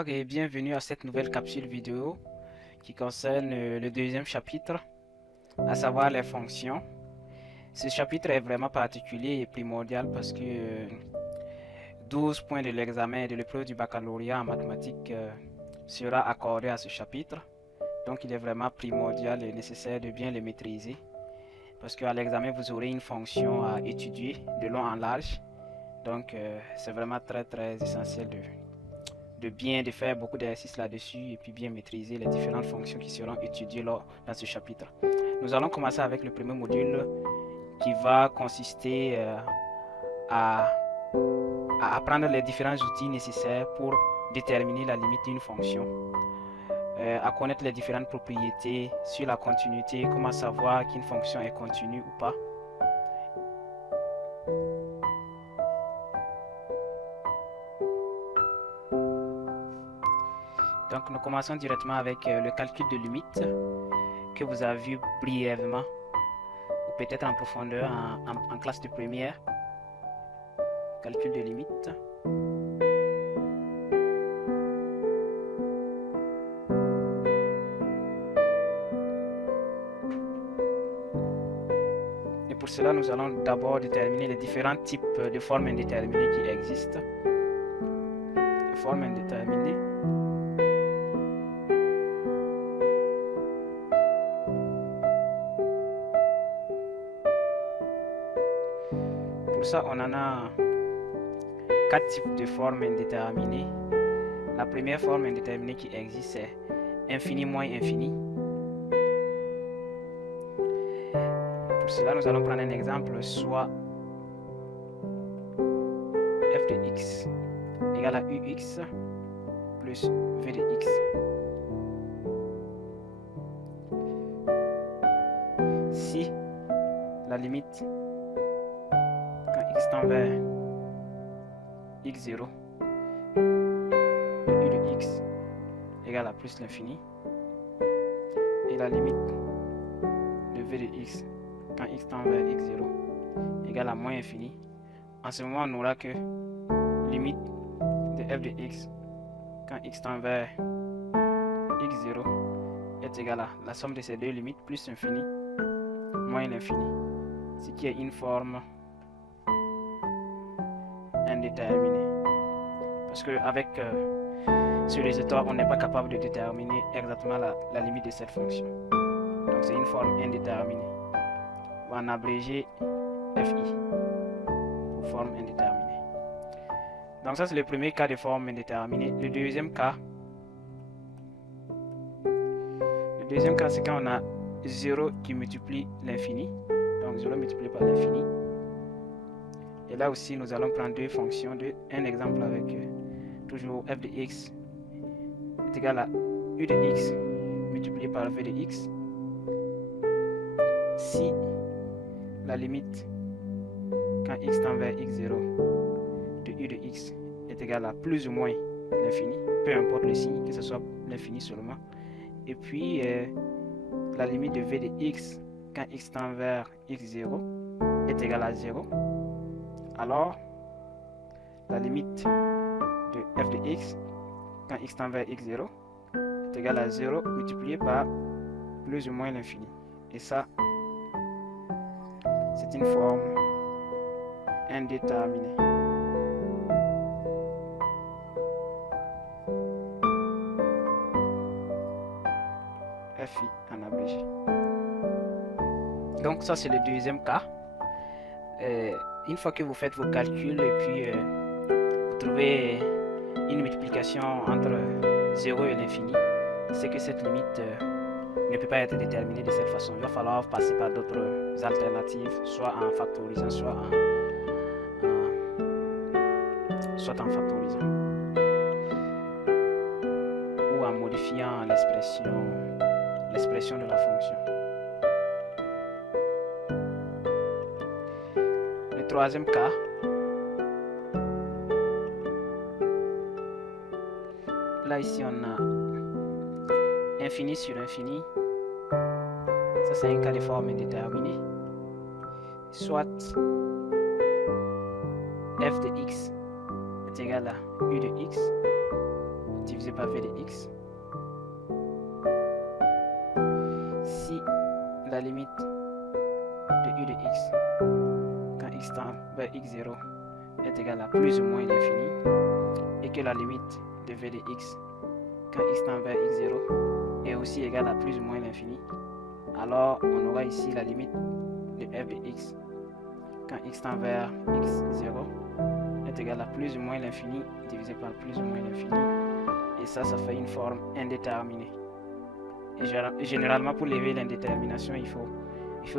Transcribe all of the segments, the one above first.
Ok, bienvenue à cette nouvelle capsule vidéo qui concerne le deuxième chapitre, à savoir les fonctions. Ce chapitre est vraiment particulier et primordial parce que 12 points de l'examen et de l'épreuve du baccalauréat en mathématiques sera accordé à ce chapitre. Donc il est vraiment primordial et nécessaire de bien le maîtriser parce qu'à l'examen vous aurez une fonction à étudier de long en large. Donc c'est vraiment très essentiel de faire beaucoup d'exercices là-dessus et puis bien maîtriser les différentes fonctions qui seront étudiées dans ce chapitre. Nous allons commencer avec le premier module qui va consister à apprendre les différents outils nécessaires pour déterminer la limite d'une fonction, à connaître les différentes propriétés sur la continuité, comment savoir qu'une fonction est continue ou pas. Donc nous commençons directement avec le calcul de limite que vous avez vu brièvement ou peut-être en profondeur en classe de première. Calcul de limite. Et pour cela, nous allons d'abord déterminer les différents types de formes indéterminées qui existent. Les formes indéterminées. Pour ça, on en a 4 types de formes indéterminées. La première forme indéterminée qui existe, c'est infini moins infini. Pour cela, nous allons prendre un exemple, soit f de x égale à ux plus v de x. Si la limite quand x tend vers x0 de u de x égale à plus l'infini et la limite de v de x quand x tend vers x0 égale à moins infini, en ce moment on n'aura que limite de f de x quand x tend vers x0 est égal à la somme de ces deux limites plus l'infini moins l'infini, ce qui est une forme indéterminée. Parce qu'avec ce résultat, on n'est pas capable de déterminer exactement la limite de cette fonction. Donc c'est une forme indéterminée. On va en abréger FI pour forme indéterminée. Donc ça c'est le premier cas de forme indéterminée. Le deuxième cas c'est quand on a 0 qui multiplie l'infini. Donc 0 multiplié par l'infini. Et là aussi nous allons prendre deux fonctions, un exemple avec toujours f de x est égal à u de x multiplié par v de x si la limite quand x tend vers x0 de u de x est égal à plus ou moins l'infini, peu importe le signe, que ce soit l'infini seulement, et puis la limite de v de x quand x tend vers x0 est égal à 0, alors la limite de f de x quand x tend vers x0 est égal à 0 multiplié par plus ou moins l'infini. Et ça, c'est une forme indéterminée. FI en abrégé. Donc ça, c'est le deuxième cas. Une fois que vous faites vos calculs et puis vous trouvez une multiplication entre 0 et l'infini, c'est que cette limite ne peut pas être déterminée de cette façon. Il va falloir passer par d'autres alternatives, soit en factorisant, soit en factorisant, ou en modifiant l'expression de la fonction. Le troisième cas, là ici on a infini sur infini, ça c'est un cas de forme indéterminée, soit f de x est égal à u de x divisé par v de x. Si la limite de u de x quand x tend vers x0 est égale à plus ou moins l'infini et que la limite de v de x quand x tend vers x0 est aussi égale à plus ou moins l'infini, alors on aura ici la limite de f de x quand x tend vers x0 est égale à plus ou moins l'infini divisé par plus ou moins l'infini, et ça fait une forme indéterminée. Et généralement pour lever l'indétermination, il faut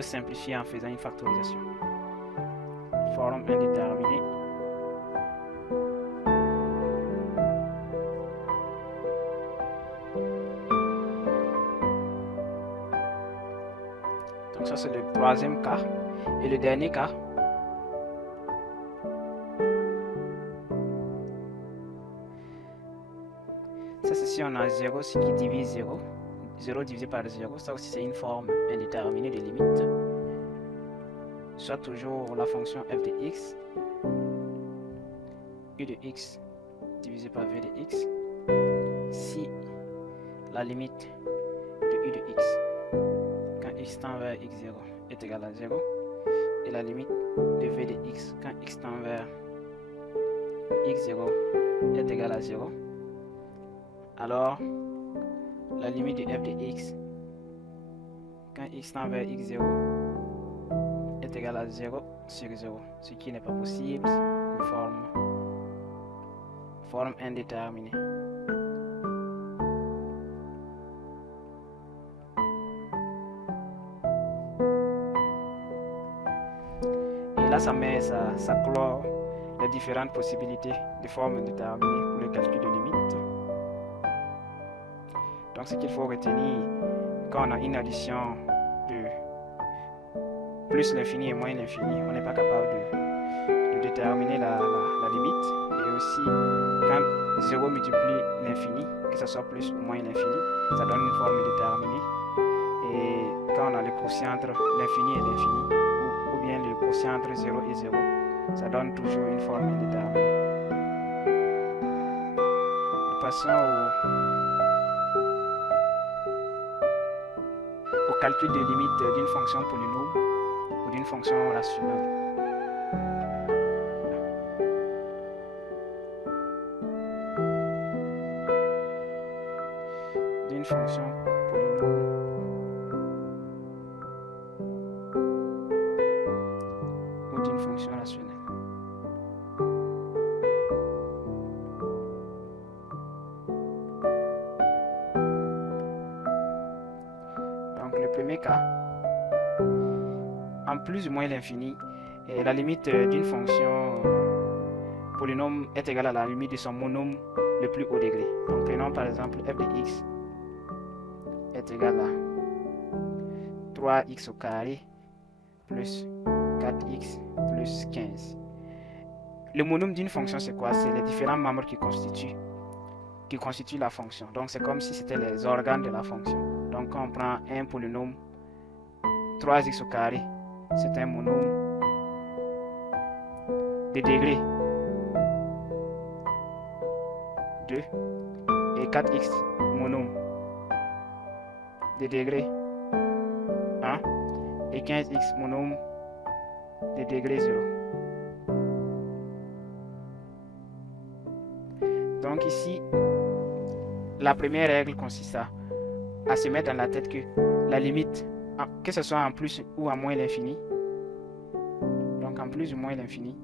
simplifier en faisant une factorisation. Forme indéterminée. Donc ça c'est le troisième cas. Et le dernier cas, ça c'est si on a 0 ce qui divise 0. 0 divisé par 0, ça aussi c'est une forme indéterminée de limite. Soit toujours la fonction f de x, u de x divisé par v de x, si la limite de u de x quand x tend vers x0 est égale à 0, et la limite de v de x quand x tend vers x0 est égale à 0, alors la limite de f de x quand x tend vers x0 est égale à 0 sur 0, ce qui n'est pas possible, une forme indéterminée. Et là, ça clore les différentes possibilités de formes indéterminées pour le calcul de limite. Donc ce qu'il faut retenir quand on a une addition de plus l'infini et moins l'infini, on n'est pas capable de déterminer la limite. Et aussi quand 0 multiplie l'infini, que ce soit plus ou moins l'infini, ça donne une forme déterminée. Et quand on a le quotient entre l'infini et l'infini, ou bien le quotient entre 0 et 0, ça donne toujours une forme indéterminée. Nous passons au calcul de limite d'une fonction polynôme ou d'une fonction rationnelle. D'une fonction polynôme ou d'une fonction rationnelle. Donc le premier cas, en plus ou moins l'infini, la limite d'une fonction polynôme est égale à la limite de son monôme le plus haut degré. Donc prenons par exemple f de x est égal à 3x au carré plus 4x plus 15. Le monôme d'une fonction c'est quoi? C'est les différents membres qui constituent la fonction. Donc c'est comme si c'était les organes de la fonction. Donc quand on prend un polynôme 3x au carré, c'est un monôme de degré 2, et 4x monôme de degré 1, et 15x monôme de degré 0. Donc ici, la première règle consiste à se mettre dans la tête que la limite, que ce soit en plus ou en moins l'infini, donc en plus ou moins l'infini,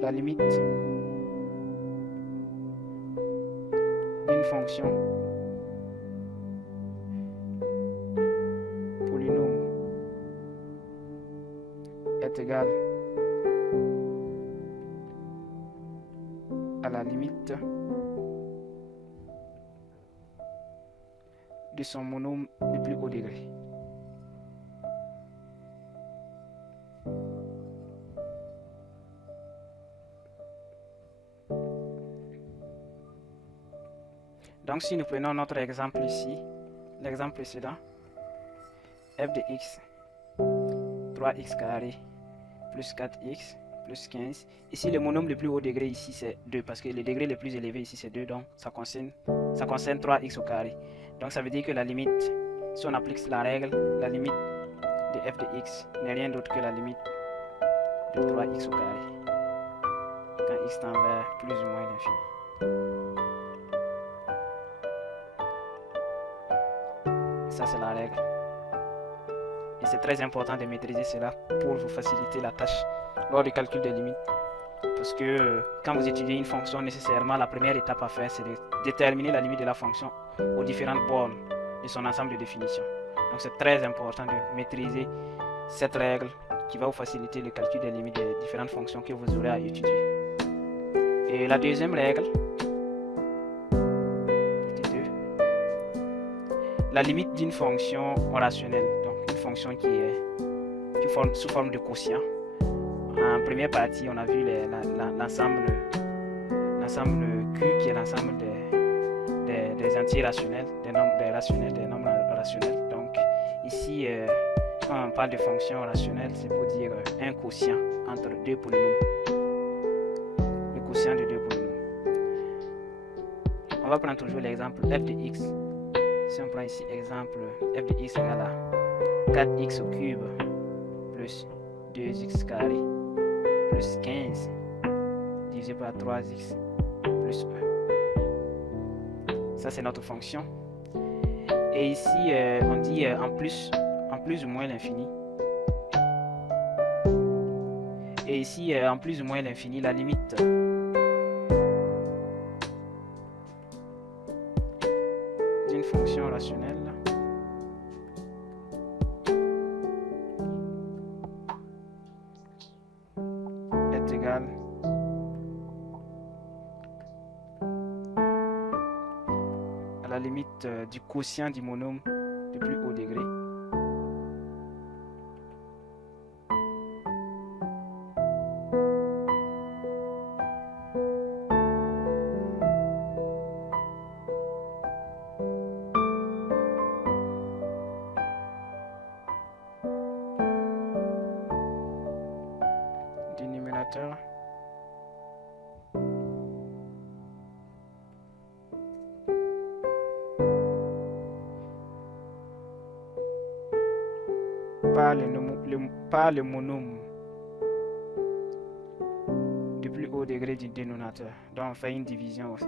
la limite d'une fonction polynôme est égale à la limite de son monôme le plus haut degré. Donc si nous prenons notre exemple ici, l'exemple précédent, f de x, 3x carré plus 4x plus 15. Ici, le monôme le plus haut degré ici, c'est 2, parce que le degré le plus élevé ici, c'est 2, donc ça concerne 3x au carré. Donc ça veut dire que la limite, si on applique la règle, la limite de f de x n'est rien d'autre que la limite de 3x au carré, quand x tend vers plus ou moins l'infini. Ça, c'est la règle. Et c'est très important de maîtriser cela pour vous faciliter la tâche lors du calcul des limites. Parce que quand vous étudiez une fonction, nécessairement la première étape à faire, c'est de déterminer la limite de la fonction aux différentes bornes de son ensemble de définitions. Donc c'est très important de maîtriser cette règle qui va vous faciliter le calcul des limites des différentes fonctions que vous aurez à étudier. Et la deuxième règle, la limite d'une fonction rationnelle, donc une fonction qui est sous forme de quotient. En première partie, on a vu l'ensemble Q qui est l'ensemble des entiers rationnels, des nombres rationnels. Donc ici, quand on parle de fonction rationnelle, c'est pour dire un quotient entre deux polynômes. Le quotient de deux polynômes. On va prendre toujours l'exemple f de x. Si on prend ici exemple f de x égale à 4x au cube plus 2x carré plus 15 divisé par 3x plus 1. Ça, c'est notre fonction. Et ici, on dit en plus ou moins l'infini. Et ici, en plus ou moins l'infini, la limite d'une fonction rationnelle est égale à la limite du quotient du monôme de plus haut degré du numérateur par le monôme du plus haut degré du dénominateur. Donc on fait une division aussi.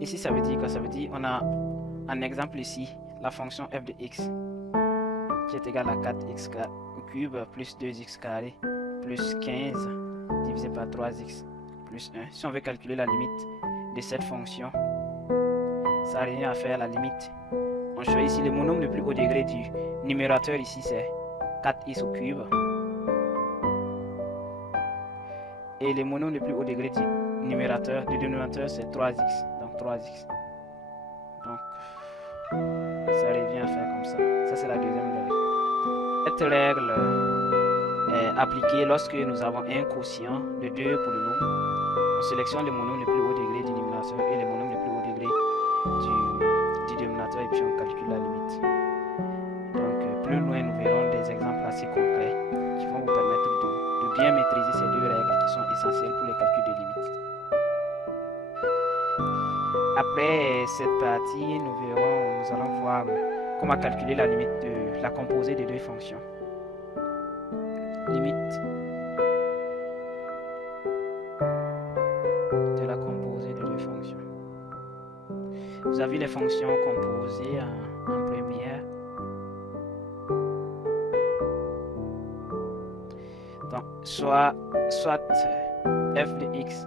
Ici, ça veut dire quoi? Ça veut dire on a un exemple ici, la fonction f de x qui est égale à 4x au cube plus 2x carré plus 15 divisé par 3x plus 1. Si on veut calculer la limite de cette fonction, ça n'a rien à faire la limite. On choisit ici le monôme le plus haut degré du numérateur, ici c'est 4x au cube. Et le monôme le plus haut degré du dénominateur c'est 3x. 3x. Donc, ça revient à faire comme ça. Ça, c'est la deuxième règle. Cette règle est appliquée lorsque nous avons un quotient de deux polynômes. On sélectionne le monôme le plus haut degré du numérateur et le monôme le plus haut degré du dénominateur et puis on calcule la limite. Donc, plus loin, nous verrons des exemples assez concrets qui vont vous permettre de bien maîtriser ces deux règles qui sont essentielles pour les calculs de limites. Après cette partie, nous allons voir comment calculer la limite de la composée des deux fonctions. Limite de la composée de deux fonctions. Vous avez les fonctions composées en première. Donc, soit f de x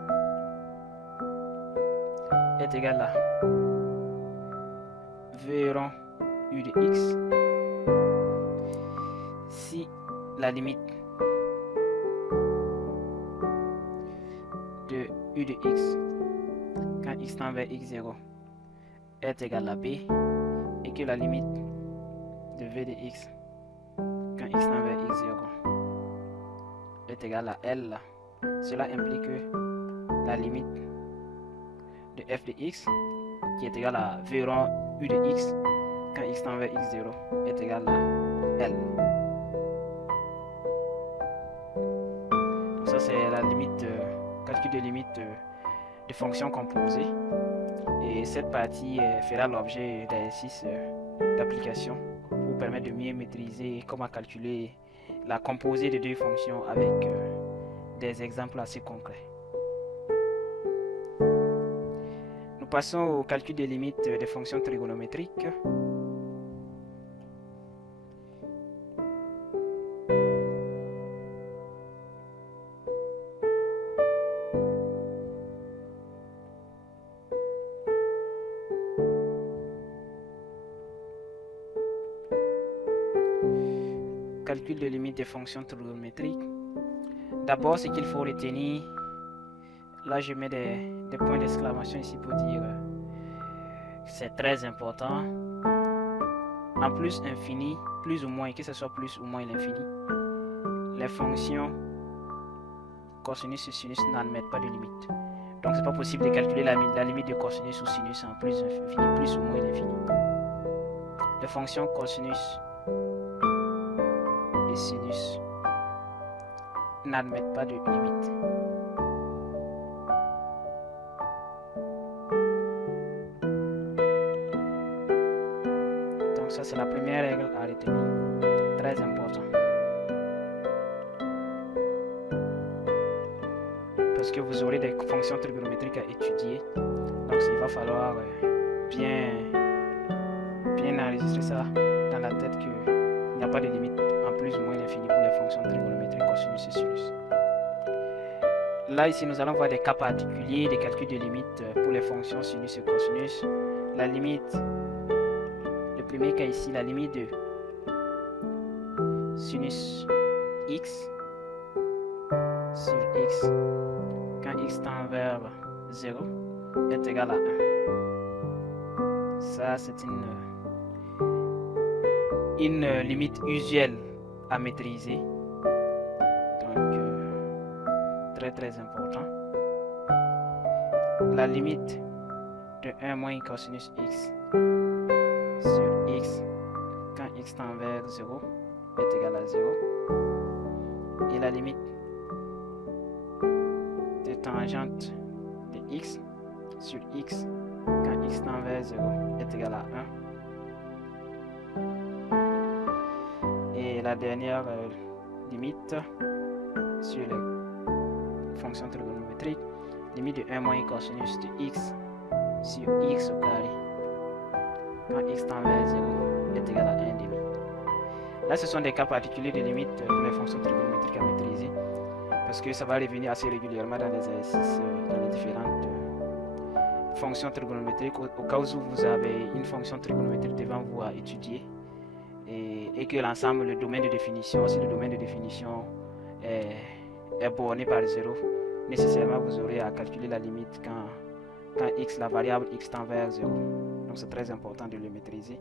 est égal à v rond u de x si la limite de u de x quand x tend vers x0 est égal à b et que la limite de v de x quand x tend vers x0 est égal à L, cela implique que la limite de f de x qui est égal à v rond u de x quand x tend vers x0 est égal à L. Donc ça c'est la limite, calcul de limite de fonctions composées. Et cette partie fera l'objet d'exercices d'application pour permettre de mieux maîtriser comment calculer la composée de deux fonctions avec des exemples assez concrets. Nous passons au calcul des limites des fonctions trigonométriques. Calcul de limite des fonctions trigonométriques. D'abord, ce qu'il faut retenir, là je mets des points d'exclamation ici pour dire c'est très important. En plus infini, plus ou moins, que ce soit plus ou moins l'infini, les fonctions cosinus et sinus n'admettent pas de limite. Donc c'est pas possible de calculer la limite de cosinus ou sinus en plus infini, plus ou moins l'infini. Les fonctions cosinus et sinus n'admettent pas de limite. Donc ça c'est la première règle à retenir, très important. Parce que vous aurez des fonctions trigonométriques à étudier, donc il va falloir bien enregistrer ça dans la tête qu'il n'y a pas de limite en plus ou moins l'infini pour les fonctions trigonométriques cosinus et sinus. Là ici nous allons voir des cas particuliers des calculs de limites pour les fonctions sinus et cosinus. La limite, le premier cas ici, la limite de sinus x sur x quand x tend vers 0 est égal à 1. Ça c'est une limite usuelle à maîtriser, donc très important. La limite de 1 moins cosinus x sur x quand x tend vers 0 est égal à 0, et la limite de tangente de x sur x quand x tend vers 0 est égal à 1. Et la dernière limite sur les fonctions trigonométriques, limite de 1 moins cosinus de x sur x au carré quand x tend vers 0 est égal à 1 demi. Là ce sont des cas particuliers de limites pour les fonctions trigonométriques à maîtriser, parce que ça va revenir assez régulièrement dans les exercices, dans les différentes fonctions trigonométriques, au cas où vous avez une fonction trigonométrique devant vous à étudier, et que l'ensemble, le domaine de définition, si le domaine de définition est borné par 0, nécessairement vous aurez à calculer la limite quand x, la variable x tend vers 0. Donc c'est très important de le maîtriser.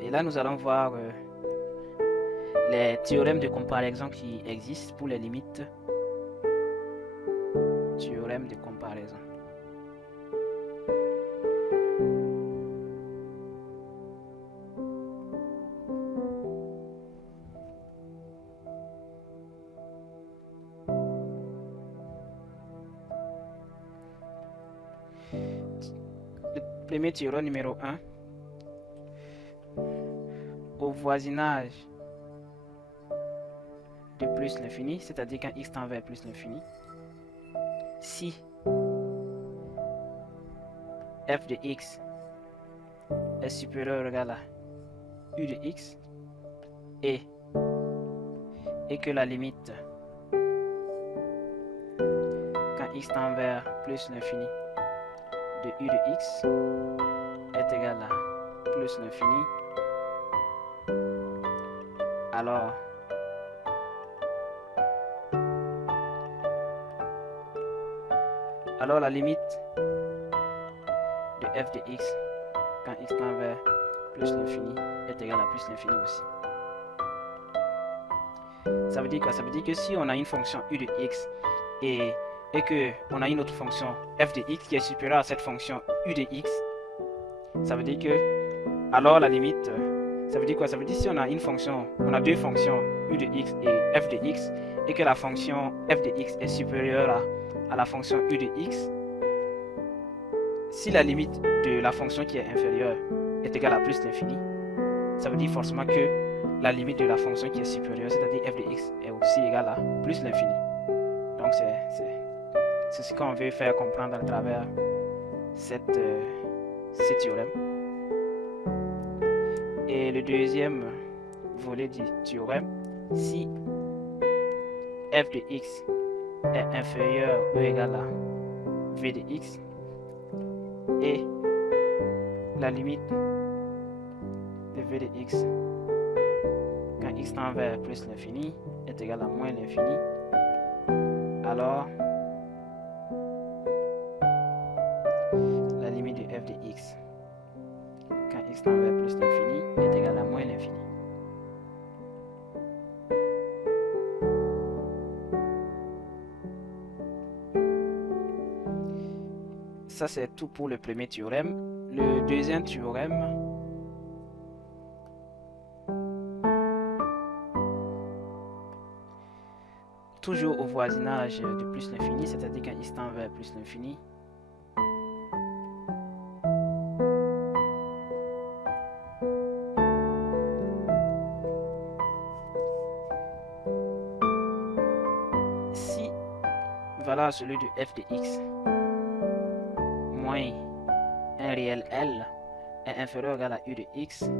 Et là nous allons voir les théorèmes de comparaison qui existent pour les limites. Théorème de comparaison. Le premier théorème numéro 1. Au voisinage de plus l'infini, c'est-à-dire quand x tend vers plus l'infini, si f de x est supérieur ou égal à u de x et que la limite quand x tend vers plus l'infini de u de x est égal à plus l'infini, alors la limite de f de x quand x tend vers plus l'infini est égal à plus l'infini aussi. Ça veut dire quoi? Ça veut dire que si on a une fonction u de x et que on a une autre fonction f de x qui est supérieure à cette fonction u de x, ça veut dire que alors la limite, ça veut dire quoi? Ça veut dire si on a une fonction, on a deux fonctions u de x et f de x et que la fonction f de x est supérieure à la fonction u de x, si la limite de la fonction qui est inférieure est égale à plus l'infini, ça veut dire forcément que la limite de la fonction qui est supérieure, c'est-à-dire f de x, est aussi égale à plus l'infini. Donc c'est ce qu'on veut faire comprendre à travers ce théorème. Et le deuxième volet du théorème, si f de x est inférieur ou égal à v de x et la limite de v de x quand x tend vers plus l'infini est égal à moins l'infini, alors la limite de f de x quand x tend vers plus l'infini est égal à moins l'infini. Ça c'est tout pour le premier théorème. Le deuxième théorème, toujours au voisinage de plus l'infini, c'est-à-dire quand x tend vers plus l'infini, si valeur absolue de f de x moins un réel L est inférieur ou égal à u de x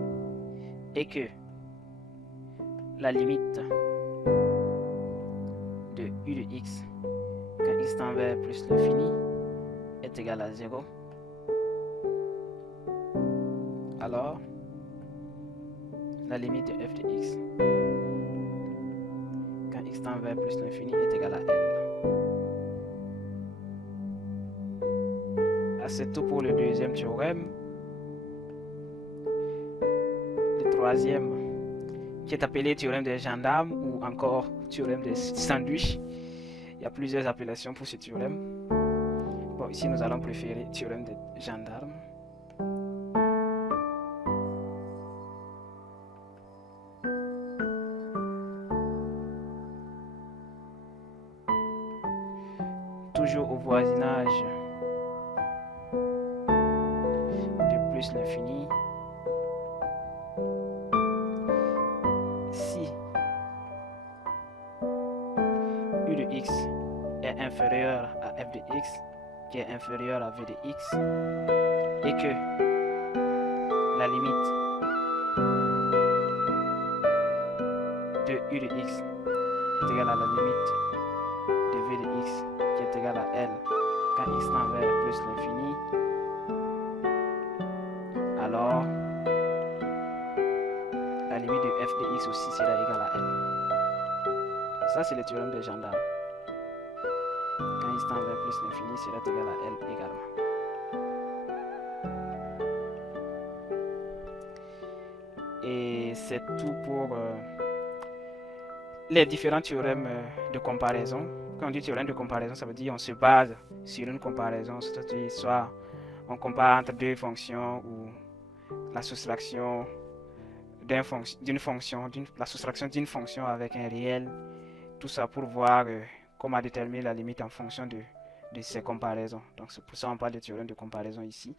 et que la limite de u de x quand x tend vers plus l'infini est égale à 0, alors la limite de f de x quand x tend vers plus l'infini est égale à L. C'est tout pour le deuxième théorème. Le troisième, qui est appelé théorème des gendarmes ou encore théorème des sandwichs. Il y a plusieurs appellations pour ce théorème. Bon, ici nous allons préférer théorème des gendarmes. Toujours au voisinage plus l'infini, si u de x est inférieur à f de x qui est inférieur à v de x et que la limite de u de x est égale à la limite de v de x qui est égale à L quand x tend vers plus l'infini, alors la limite de f de x aussi sera égale à L. Ça c'est le théorème des gendarmes. Quand x tend vers plus l'infini sera égal à L également. Et c'est tout pour les différents théorèmes de comparaison. Quand on dit théorème de comparaison, ça veut dire on se base sur une comparaison, c'est-à-dire soit on compare entre deux fonctions ou la soustraction d'une fonction, la soustraction d'une fonction avec un réel, tout ça pour voir comment déterminer la limite en fonction de ces comparaisons. Donc c'est pour ça qu'on parle de théorème de comparaison ici.